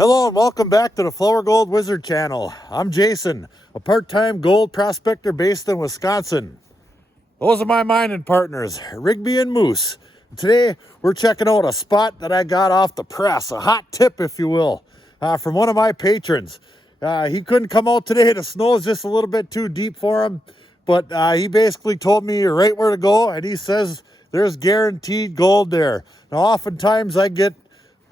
Hello and welcome back to the Flourgoldwizards channel. I'm Jason, a part-time gold prospector based in Wisconsin. Those are my mining partners, Rigby and Moose. Today we're checking out a spot that I got off the press, a hot tip if you will, from one of my patrons. He couldn't come out today, the snow is just a little bit too deep for him, but he basically told me right where to go, and he says there's guaranteed gold there. Now oftentimes I get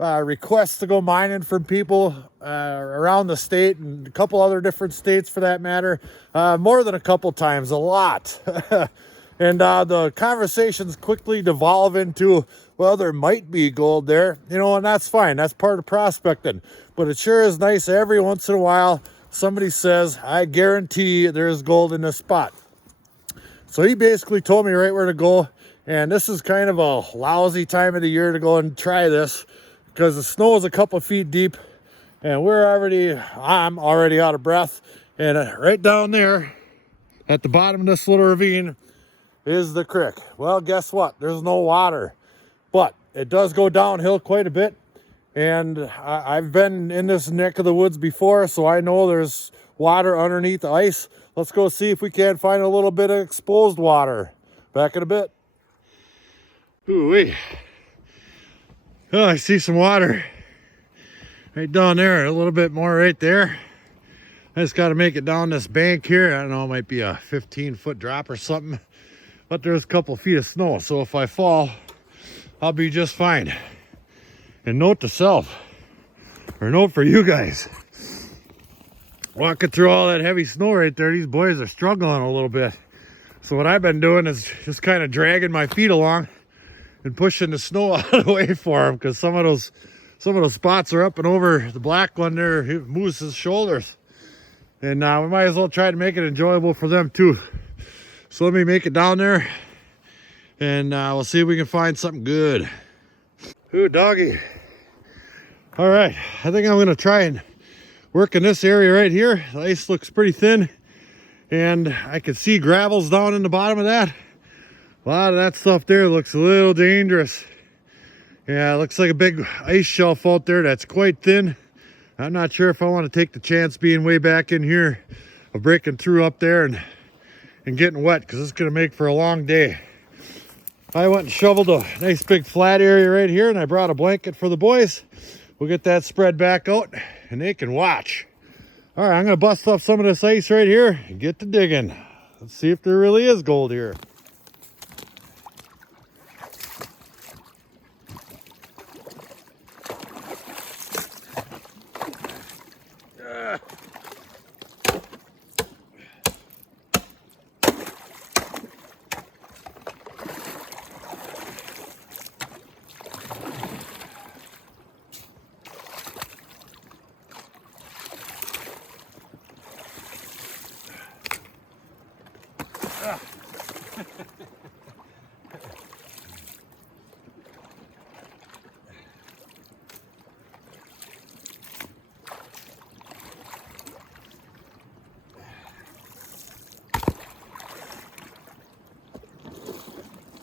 requests to go mining from people around the state and a couple other different states for that matter, more than a couple times, a lot. And the conversations quickly devolve into, well, there might be gold there, you know, and that's fine. That's part of prospecting. But it sure is nice every once in a while somebody says, I guarantee there's gold in this spot. So he basically told me right where to go. And this is kind of a lousy time of the year to go and try this, because the snow is a couple feet deep and I'm already out of breath. And right down there at the bottom of this little ravine is the creek. Well, guess what? There's no water, but it does go downhill quite a bit. And I've been in this neck of the woods before, so I know there's water underneath the ice. Let's go see if we can't find a little bit of exposed water. Back in a bit. Ooh-wee. Oh, I see some water right down there, a little bit more right there. I just got to make it down this bank here. I don't know, it might be a 15-foot drop or something, but there's a couple feet of snow, so if I fall, I'll be just fine. And note to self, or note for you guys, walking through all that heavy snow right there, these boys are struggling a little bit. So what I've been doing is just kind of dragging my feet along and pushing the snow out of the way for them, because some of those spots are up and over the black one there, Moose's shoulders, and we might as well try to make it enjoyable for them too. So let me make it down there, and we'll see if we can find something good. Ooh, doggy. All right, I think I'm gonna try and work in this area right here. The ice looks pretty thin, and I can see gravels down in the bottom of that. A lot of that stuff there looks a little dangerous. Yeah, it looks like a big ice shelf out there that's quite thin. I'm not sure if I want to take the chance being way back in here of breaking through up there and getting wet, because it's going to make for a long day. I went and shoveled a nice big flat area right here, and I brought a blanket for the boys. We'll get that spread back out and they can watch. All right, I'm going to bust off some of this ice right here and get to digging. Let's see if there really is gold here.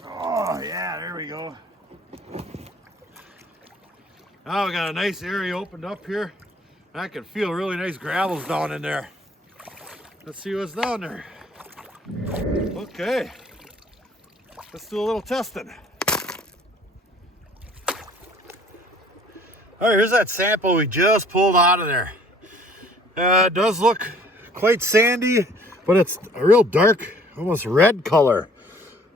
Oh yeah, there we go. Now we got a nice area opened up here. I can feel really nice gravels down in there. Let's see what's down there. Okay, let's do a little testing. All right, here's that sample we just pulled out of there. It does look quite sandy, but it's a real dark, almost red color.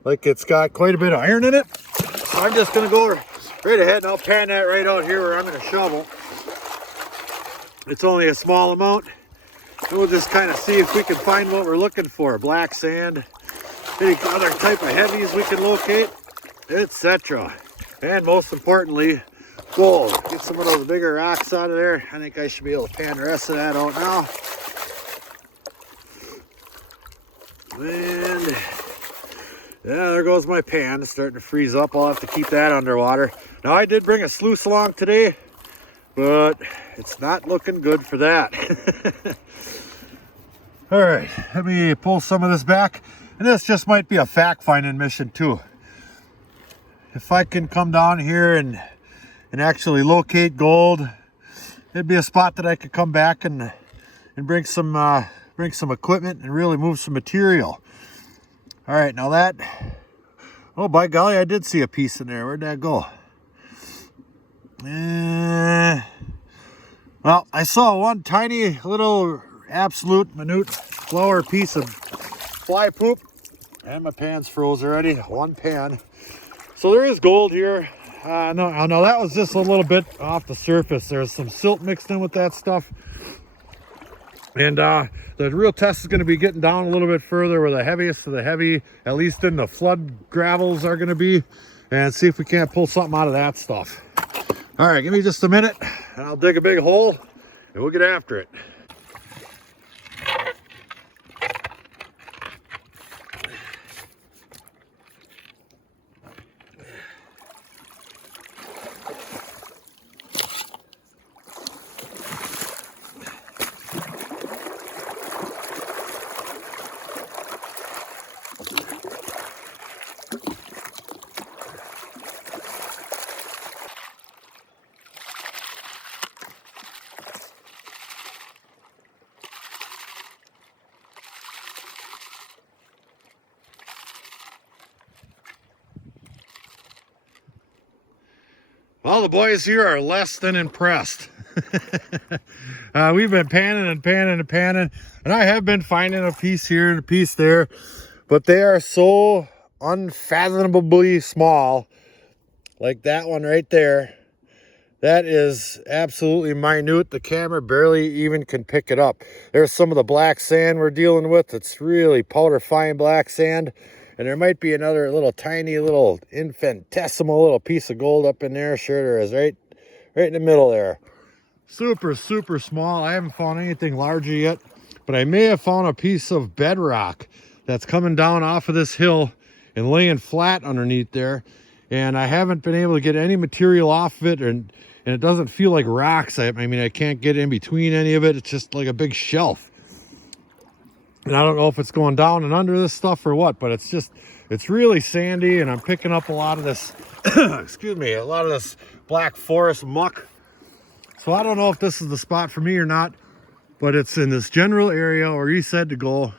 Like it's got quite a bit of iron in it. So I'm just gonna go right ahead and I'll pan that right out here where I'm gonna shovel. It's only a small amount. And we'll just kind of see if we can find what we're looking for. Black sand, any other type of heavies we can locate, etc. And most importantly, gold. Get some of those bigger rocks out of there. I think I should be able to pan the rest of that out now. And yeah, there goes my pan. It's starting to freeze up. I'll have to keep that underwater. Now I did bring a sluice along today, but it's not looking good for that. All right, let me pull some of this back. And this just might be a fact-finding mission too. If I can come down here and actually locate gold, it'd be a spot that I could come back and bring some equipment and really move some material. All right, now that, oh by golly, I did see a piece in there. Where'd that go? Well, I saw one tiny little absolute minute flower piece of fly poop, and my pan's froze already. One pan. So there is gold here. No, that was just a little bit off the surface. There's some silt mixed in with that stuff. And the real test is going to be getting down a little bit further where the heaviest of the heavy, at least in the flood gravels, are going to be, and see if we can't pull something out of that stuff. All right, give me just a minute and I'll dig a big hole and we'll get after it. Well, the boys here are less than impressed. We've been panning and panning and panning, and I have been finding a piece here and a piece there, but they are so unfathomably small, like that one right there. That is absolutely minute. The camera barely even can pick it up. There's some of the black sand we're dealing with. It's really powder fine black sand. And there might be another little tiny little infinitesimal little piece of gold up in there. Sure there is, right in the middle there. Super, super small. I haven't found anything larger yet, but I may have found a piece of bedrock that's coming down off of this hill and laying flat underneath there. And I haven't been able to get any material off of it, and it doesn't feel like rocks. I mean, I can't get in between any of it. It's just like a big shelf. And I don't know if it's going down and under this stuff or what, but it's really sandy, and I'm picking up a lot of this, excuse me, a lot of this black forest muck. So I don't know if this is the spot for me or not, but it's in this general area where he said to go.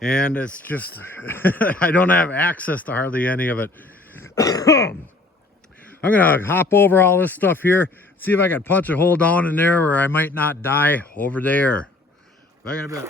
And it's just, I don't have access to hardly any of it. I'm gonna hop over all this stuff here, see if I can punch a hole down in there where I might not die over there. Back in a bit.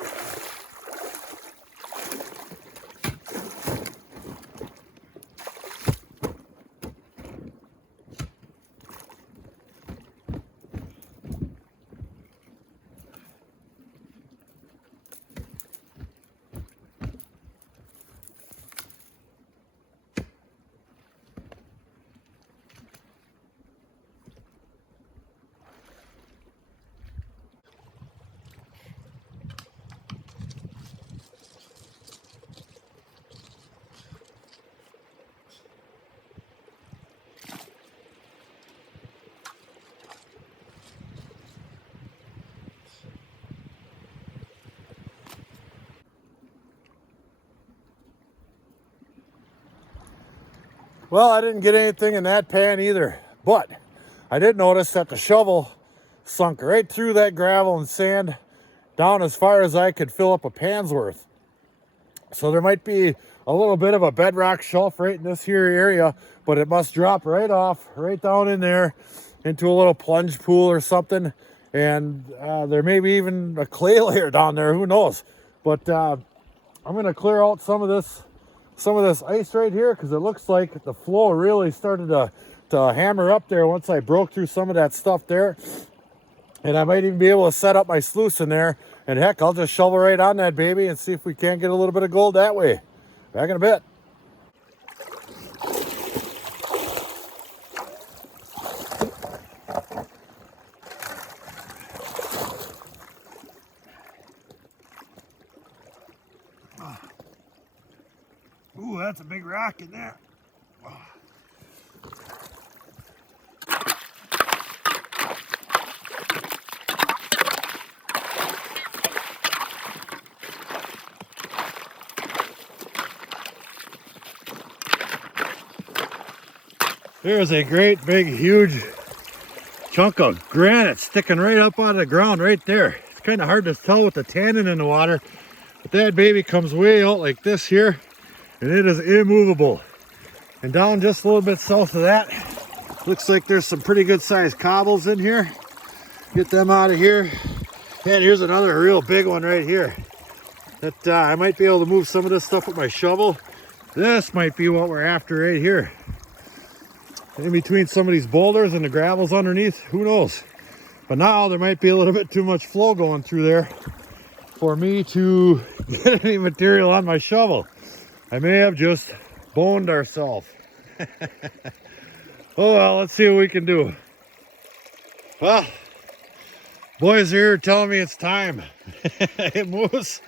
Well, I didn't get anything in that pan either, but I did notice that the shovel sunk right through that gravel and sand down as far as I could fill up a pan's worth. So there might be a little bit of a bedrock shelf right in this here area, but it must drop right off, right down in there into a little plunge pool or something. And there may be even a clay layer down there, who knows? But I'm gonna clear out some of this ice right here, because it looks like the flow really started to hammer up there once I broke through some of that stuff there. And I might even be able to set up my sluice in there, and heck, I'll just shovel right on that baby and see if we can't get a little bit of gold that way. Back in a bit. Ooh, that's a big rock in there. There's a great big huge chunk of granite sticking right up out of the ground right there. It's kind of hard to tell with the tannin in the water, but that baby comes way out like this here, and it is immovable. And down just a little bit south of that, looks like there's some pretty good sized cobbles in here. Get them out of here. And here's another real big one right here. That I might be able to move some of this stuff with my shovel. This might be what we're after right here. In between some of these boulders and the gravels underneath, who knows? But now there might be a little bit too much flow going through there for me to get any material on my shovel. I may have just boned ourselves. Oh well, let's see what we can do. Well, boys here telling me it's time. It moves.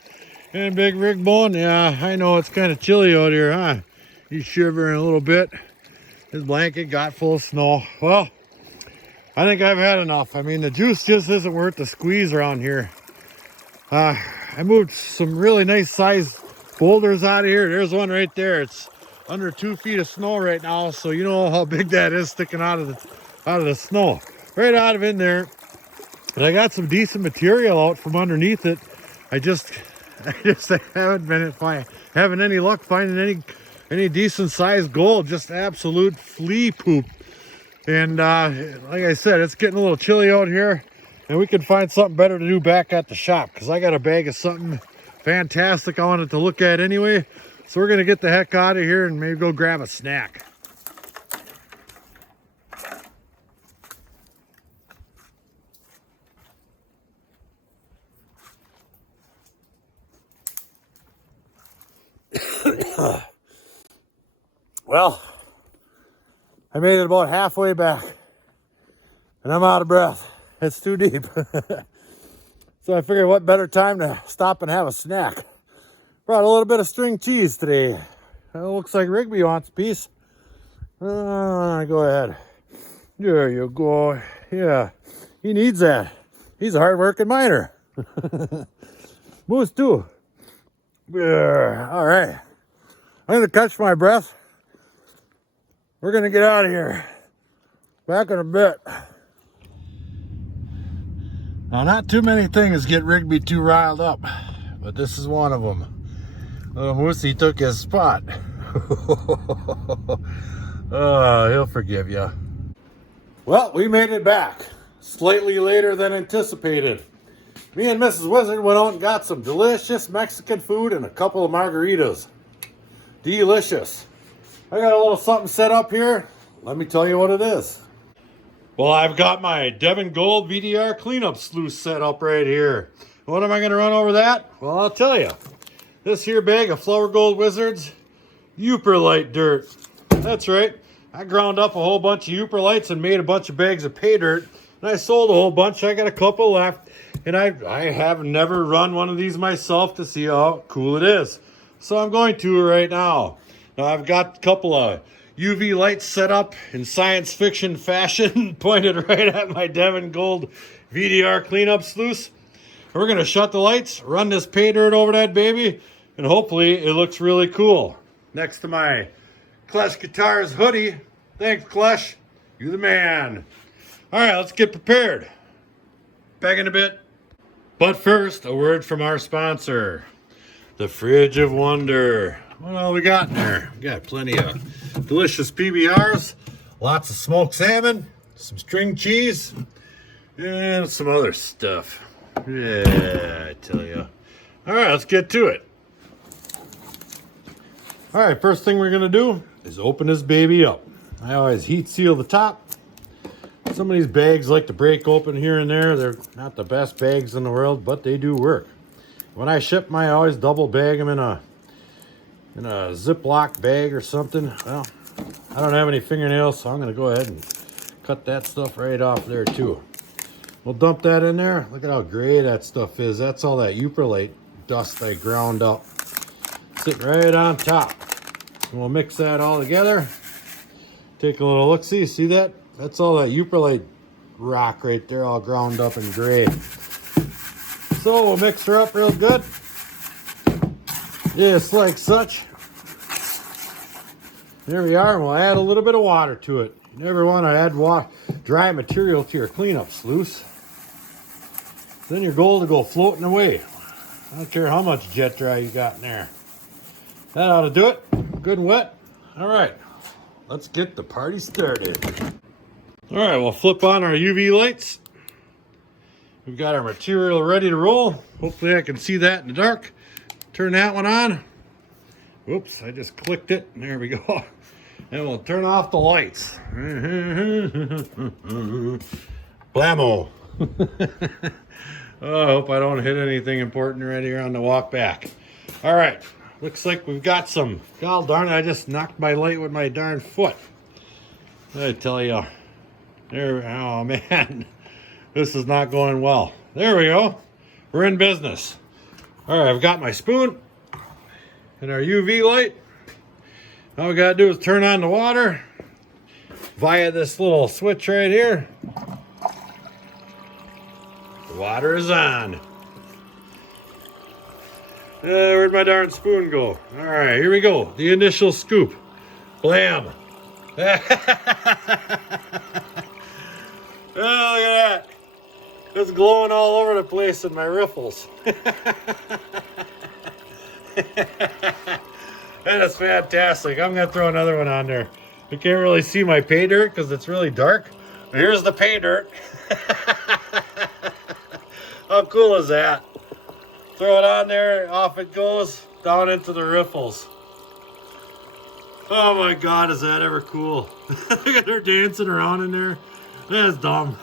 And Big Rig Bone, yeah, I know it's kind of chilly out here, huh? He's shivering a little bit. His blanket got full of snow. Well, I think I've had enough. I mean, the juice just isn't worth the squeeze around here. I moved some really nice sized boulders out of here. There's one right there. It's under 2 feet of snow right now, so you know how big that is sticking out of the snow. Right out of in there. But I got some decent material out from underneath it. I just haven't been having any luck finding any decent sized gold. Just absolute flea poop. And like I said, it's getting a little chilly out here, and we can find something better to do back at the shop, because I got a bag of something fantastic I wanted to look at anyway. So we're gonna get the heck out of here and maybe go grab a snack. Well, I made it about halfway back, and I'm out of breath. It's too deep. So I figured what better time to stop and have a snack. Brought a little bit of string cheese today. It looks like Rigby wants a piece. Go ahead. There you go. Yeah, he needs that. He's a hard-working miner. Moose too. Yeah, all right. I'm gonna catch my breath. We're gonna get out of here. Back in a bit. Now, not too many things get Rigby too riled up, but this is one of them. Little Moosey took his spot. Oh, he'll forgive you. Well, we made it back. Slightly later than anticipated. Me and Mrs. Wizard went out and got some delicious Mexican food and a couple of margaritas. Delicious. I got a little something set up here. Let me tell you what it is. Well, I've got my Devon Gold VDR cleanup sluice set up right here. What am I going to run over that? Well, I'll tell you. This here bag of Flourgoldwizards Yooperlight dirt. That's right. I ground up a whole bunch of Yooperlights and made a bunch of bags of PAYDIRT. And I sold a whole bunch. I got a couple left. And I have never run one of these myself to see how cool it is. So I'm going to right now. Now I've got a couple of UV lights set up in science fiction fashion pointed right at my Devon Gold VDR cleanup sluice. We're going to shut the lights, run this PAYDIRT over that baby, and hopefully it looks really cool. Next to my Klesh Guitars hoodie. Thanks, Klesh. You the man. All right, let's get prepared. Back in a bit. But first, a word from our sponsor, the Fridge of Wonder. What all we got in there? We got plenty of delicious PBRs, lots of smoked salmon, some string cheese, and some other stuff. Yeah, I tell you. All right, let's get to it. All right, first thing we're gonna do is open this baby up. I always heat seal the top. Some of these bags like to break open here and there. They're not the best bags in the world, but they do work. When I ship them, I always double bag them in a Ziploc bag or something. Well, I don't have any fingernails, so I'm gonna go ahead and cut that stuff right off there too. We'll dump that in there. Look at how gray that stuff is. That's all that Yooperlight dust I ground up. Sitting right on top. And we'll mix that all together. Take a little look-see. See that? That's all that Yooperlight rock right there, all ground up in gray. So we'll mix her up real good. Just like such. There we are, and we'll add a little bit of water to it. You never want to add dry material to your cleanup sluice. Then your gold will go floating away. I don't care how much jet dry you got in there. That ought to do it. Good and wet. All right, let's get the party started. All right, we'll flip on our UV lights. We've got our material ready to roll. Hopefully I can see that in the dark. Turn that one on. Whoops, I just clicked it. There we go. And we'll turn off the lights. Blammo. Oh, I hope I don't hit anything important right here on the walk back. All right, looks like we've got some, god darn it, I just knocked my light with my darn foot. I tell you, there, oh man, this is not going well. There we go, we're in business. All right, I've got my spoon and our UV light. All we gotta do is turn on the water via this little switch right here. The water is on. Where'd my darn spoon go? All right, here we go. The initial scoop. Blam. Oh, look at that. It's glowing all over the place in my riffles. That is fantastic. I'm going to throw another one on there. You can't really see my pay dirt because it's really dark. But here's the pay dirt. How cool is that? Throw it on there, off it goes, down into the riffles. Oh my God, is that ever cool? Look at her dancing around in there. That's dumb.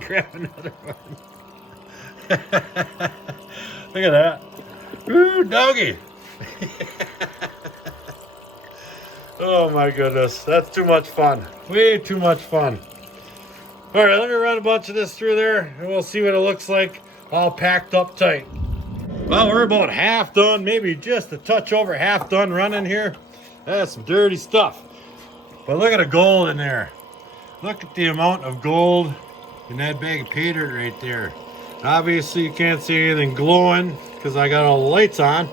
Grab another one. Look at that. Ooh, doggy. Oh my goodness, that's too much fun. Way too much fun. All right, let me run a bunch of this through there and we'll see what it looks like all packed up tight. Well, we're about half done, maybe just a touch over half done running here. That's some dirty stuff. But look at the gold in there. Look at the amount of gold in that bag of pay dirt right there. Obviously you can't see anything glowing because I got all the lights on.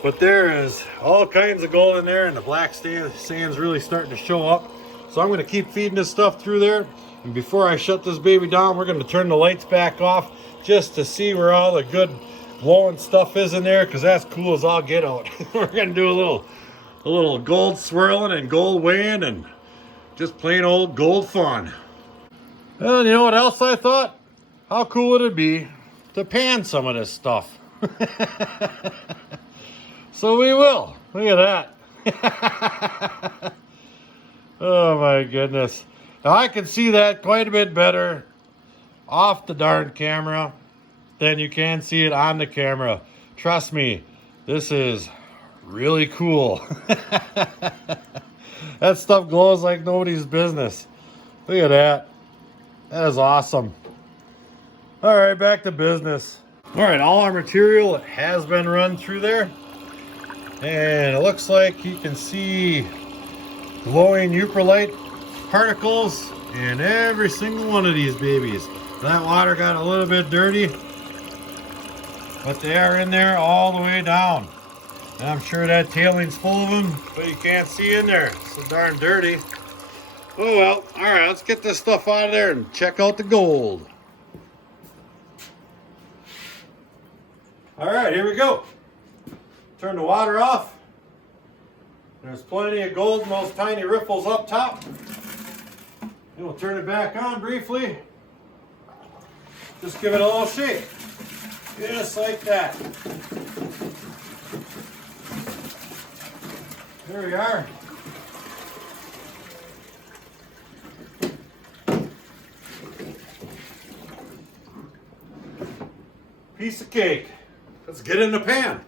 But there is all kinds of gold in there and the black sand's really starting to show up. So I'm gonna keep feeding this stuff through there. And before I shut this baby down, we're gonna turn the lights back off just to see where all the good glowing stuff is in there, because that's cool as all get out. We're gonna do a little gold swirling and gold weighing and just plain old gold fun. Well, you know what else I thought? How cool would it be to pan some of this stuff? So we will. Look at that. Oh my goodness. Now I can see that quite a bit better off the darn camera than you can see it on the camera. Trust me, this is really cool. That stuff glows like nobody's business. Look at that. That is awesome. All right, back to business. All right, all our material has been run through there. And it looks like you can see glowing Yooperlight particles in every single one of these babies. That water got a little bit dirty, but they are in there all the way down. And I'm sure that tailing's full of them, but you can't see in there. It's so darn dirty. Oh well, all right, let's get this stuff out of there and check out the gold. All right, here we go. Turn the water off. There's plenty of gold in those tiny riffles up top. And we'll turn it back on briefly. Just give it a little shake. Just like that. There we are. Piece of cake. Let's get in the pan.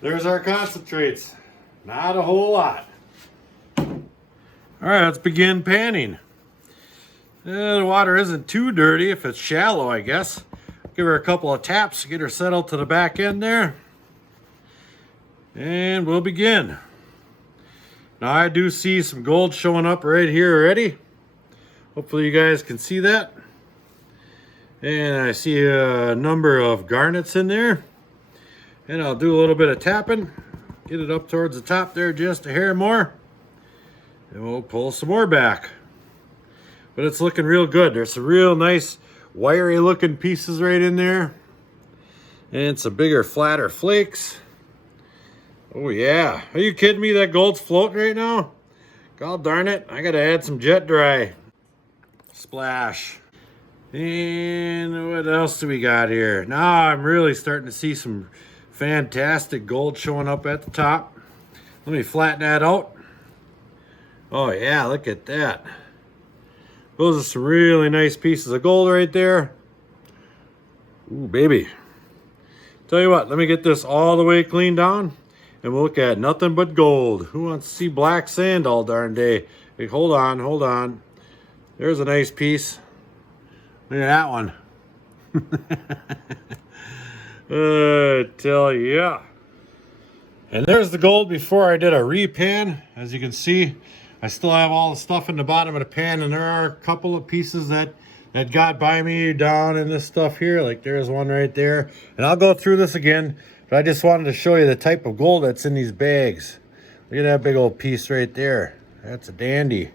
There's our concentrates. Not a whole lot. All right, let's begin panning. The water isn't too dirty if it's shallow, I guess. Give her a couple of taps to get her settled to the back end there. And we'll begin. Now I do see some gold showing up right here already. Hopefully you guys can see that. And I see a number of garnets in there. And I'll do a little bit of tapping. Get it up towards the top there just a hair more. And we'll pull some more back. But it's looking real good. There's some real nice wiry looking pieces right in there. And some bigger, flatter flakes. Oh yeah. Are you kidding me? That gold's floating right now? God darn it. I gotta add some jet dry. Splash. And what else do we got here? Now I'm really starting to see some fantastic gold showing up at the top. Let me flatten that out. Oh yeah, look at that. Those are some really nice pieces of gold right there. Ooh, baby. Tell you what, let me get this all the way cleaned down and we'll look at nothing but gold. Who wants to see black sand all darn day? Hey, hold on, hold on. There's a nice piece. Look at that one. I tell ya. And there's the gold before I did a repan. As you can see, I still have all the stuff in the bottom of the pan, and there are a couple of pieces that got by me down in this stuff here. Like there's one right there. And I'll go through this again, but I just wanted to show you the type of gold that's in these bags. Look at that big old piece right there. That's a dandy.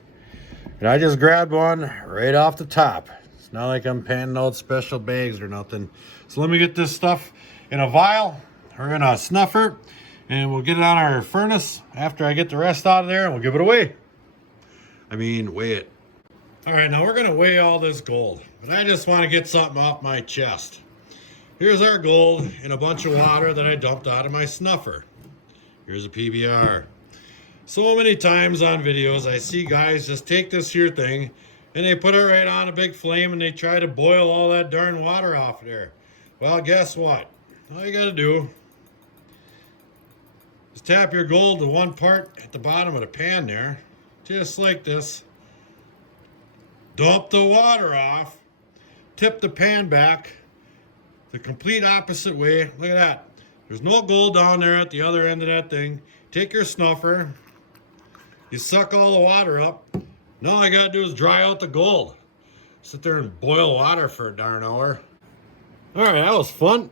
And I just grabbed one right off the top. It's not like I'm panning out special bags or nothing. So let me get this stuff in a vial or in a snuffer, and we'll get it on our furnace after I get the rest out of there, and we'll give it away. I mean, weigh it. All right, now we're gonna weigh all this gold, but I just want to get something off my chest. Here's our gold in a bunch of water that I dumped out of my snuffer. Here's a PBR. So many times on videos, I see guys just take this here thing and they put it right on a big flame and they try to boil all that darn water off there. Well, guess what? All you gotta do is tap your gold to one part at the bottom of the pan there, just like this. Dump the water off, tip the pan back the complete opposite way. Look at that. There's no gold down there at the other end of that thing. Take your snuffer, you suck all the water up. Now all I gotta do is dry out the gold. Sit there and boil water for a darn hour. All right, that was fun.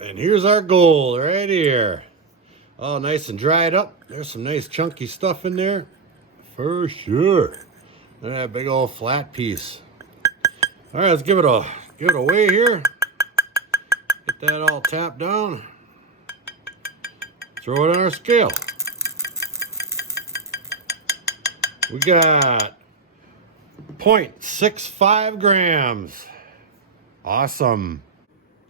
And here's our gold right here. All nice and dried up. There's some nice chunky stuff in there. For sure. Look at that big old flat piece. All right, let's give it a weigh here. Get that all tapped down. Throw it on our scale. We got 0.65 grams. Awesome.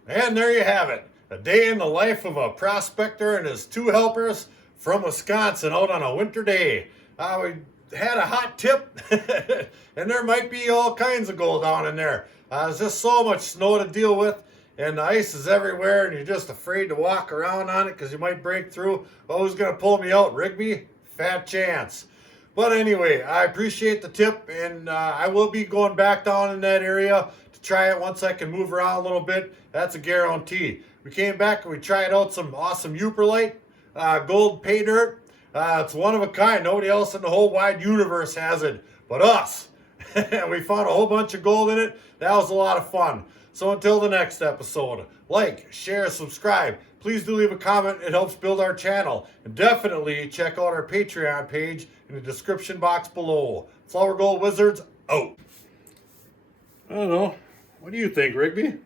And there you have it. A day in the life of a prospector and his two helpers from Wisconsin out on a winter day. We had a hot tip and there might be all kinds of gold down in there. There's just so much snow to deal with and the ice is everywhere and you're just afraid to walk around on it because you might break through. Well, who's going to pull me out? Rigby? Fat chance. But anyway, I appreciate the tip, and I will be going back down in that area to try it once I can move around a little bit. That's a guarantee. We came back and we tried out some awesome Yooperlight gold pay dirt. It's one of a kind. Nobody else in the whole wide universe has it but us. We found a whole bunch of gold in it. That was a lot of fun. So until the next episode, like, share, subscribe. Please do leave a comment. It helps build our channel. And definitely check out our Patreon page in the description box below. Flourgoldwizards out. I don't know. What do you think, Rigby?